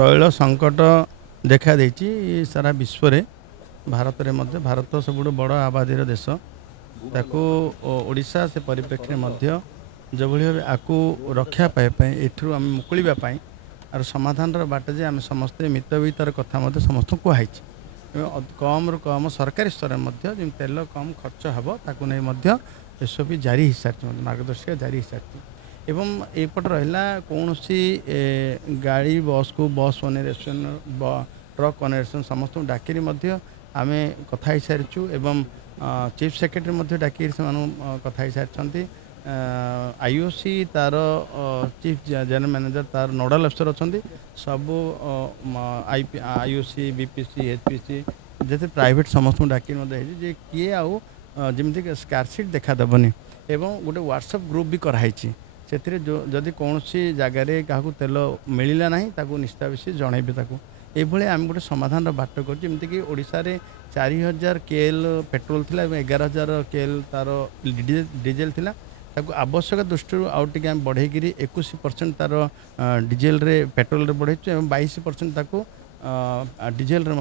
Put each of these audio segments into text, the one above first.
तैल संकट देखा देछि सारा विश्व रे भारत रे मध्य भारत सबुठ बड़ आबादीर देश ताकू ओडिशा से परिप्रेक्षी मध्य जो भाई आपको रक्षा पाए एथुरु आम मुकुलिबा आर समाधान बाट जे आम समस्ते मितवितर कथा समस्त कहुई कम रु कम सरकारी स्तर में तेल कम खर्च हम ताकू नहीं एसओपी जारी हो सारी मार्गदर्शिका जारी हो सारी एवं एपट रहा कौन सी गाड़ी बस को बस ऑनरेशन ट्रक ऑनरेशन समस्त डाक आम कथा सारी एवं चीफ सेक्रेटरी डाक कथा सारी आईओसी तार चीफ जनरल मैनेजर तार नोडाल अफसर अच्छा सब आईओसी बीपीसी एचपीसी जैसे प्राइवेट समस्त डाक किए आउ जमीक स्कारसीट देखा देवनी एवं गोटे व्हाट्सएप ग्रुप भी कराई से जदि कौन सी जगार क्या तेल मिलला ना ताकू निश्चित जनइबे ये आम गोटे समाधान बाट करमती ओडिशा रे 4000 केएल पेट्रोल थिला 11,000 केएल तार डीजेल थिला ताकू आवश्यक दृष्टि आउ टे बढ़ेगी 21% तार डीजेल रे पेट्रोल रे बढ़े 22% ताकू डीजेल रे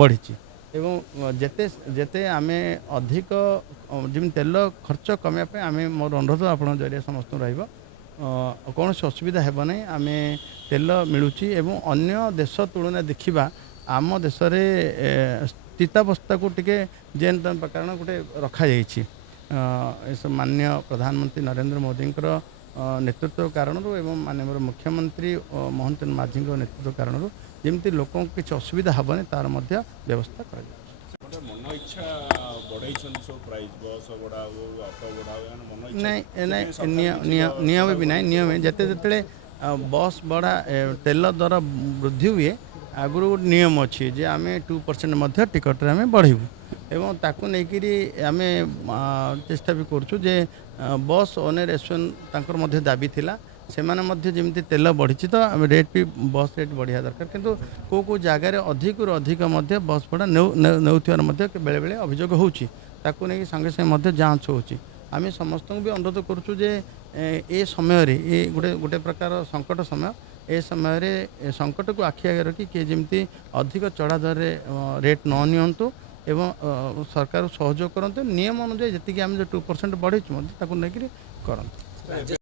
बढ़ी एवं जेते जेते आमे अधिक जमी तेल खर्च कमापे आम मोर अनुरोध आप जरिए समस्त रहा कौन असुविधा हेब ना आम तेल मिलूँ एवं अन्य देश तुलना देखा आम देश स्थितावस्था को टिके जेन कारण गोटे रखा माननीय प्रधानमंत्री नरेंद्र मोदी नेतृत्व कारण एवं माननीय मुख्यमंत्री मोहन चरण माझी नेतृत्व कारण जमी लोक किसी असुविधा हेनी तार व्यवस्था कर नियम भी ना नियम जिते जिते बस बढ़ा तेल दर वृद्धि हुए आगुरी गोटे नियम अच्छी जे आम 2% टिकट आम बढ़ू एवं ताकू नहीं आम चेष्टा भी करूँ जे बस ऑनरेशन तांकर दाबी थिला से जमी तेल बढ़ी तो रेट भी बस रेट बढ़िया दरकार किंतु को जगार अधिक अधिक बस भड़ा नौथार बेले बेले अभियोग होची ताकू नहीं संगे संगे जांच होची आम समस्त भी अनुरोध करूँ जे ए समय ये गोटे गोटे प्रकार संकट समय ए समय संकट को आखि आगे रखी किए जमी अधिक चढ़ा दर रेट न नियंतु एवं सरकार सहयोग करते नियम अनुजाई जी आम 2% बढ़े ताकू नहीं करते।